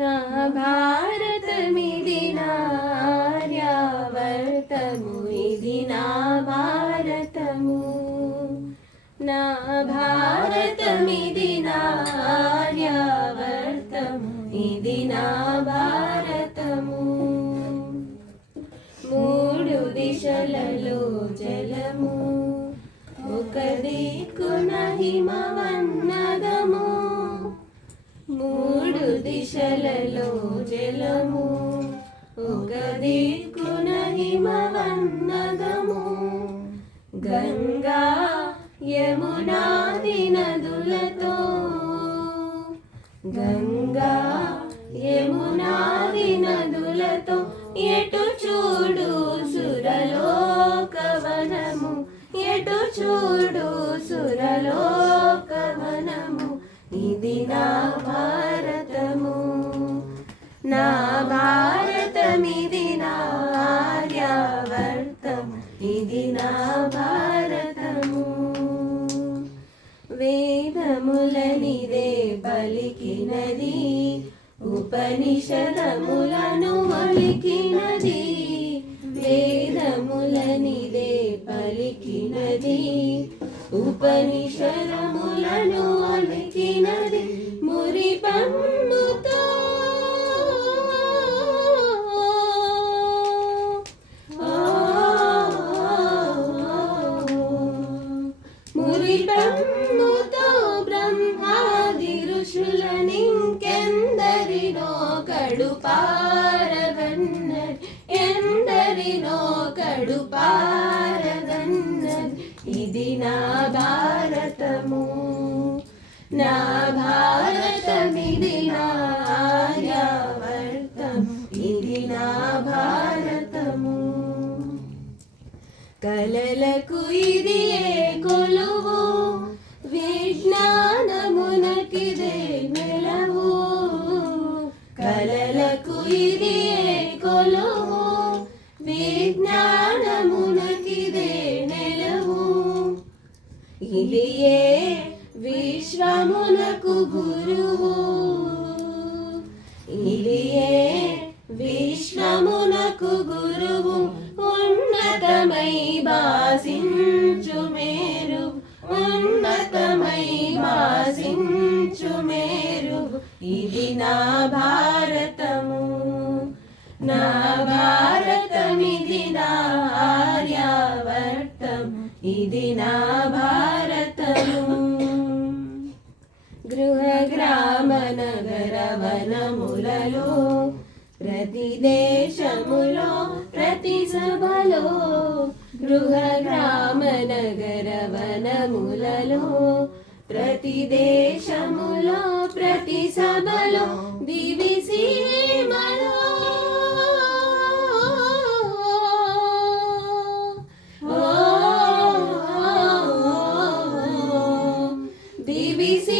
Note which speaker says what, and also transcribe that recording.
Speaker 1: నా భారతమిది నార్యావర్తము ఇది నా భారతము. నా భారతమిది నార్యావర్తము ఇది నా భారతము. మూడు దిశలలో జలము ఒక దిక్కున హిమవన్నదము మూడు దిశలలో జలము. ఒక దిక్కున హిమవన్నదము. గంగా యమునాది నదులతో. గంగా యమునాది నదులతో ఎటు చూడు సురలోకవనము. ఎటు చూడు సురలోకవనము. ఇది నా భారతము. నా భారతమిది నా ఆర్యావర్తము. ఇది నా భారతము. వేదములనిదే పలికినది ఉపనిషదములను ఒలికినది ఉన్నది ఉపనిషదములను ఒలికినది మురిపన్నుతో మురిపన్నుతో బ్రహ్మాది ఋషులనింకెందరినో కడుపారగన్నది ఎందరినో కడుపారగన్నది ఇది నా భారతము. నా భారతమిది నా ఆర్యావర్తము. ఇది నా భారతము. కలలకు ఇది ఏ ఇదియే విశ్వమునకు గురువు. ఇదియే విశ్వమునకు గురువు. ఉన్నతమై బాసించు మేరు. ఉన్నతమై బాసించు మేరు. ఇది నా భారతము. నా ఇది నా భారతము. గృహ గ్రామ నగర వనములలో ప్రతి దేశములో ప్రతి సభలో గృహ గ్రామ నగర వనములలో ప్రతి దేశములో ప్రతి సభలో దివి బీబీసీ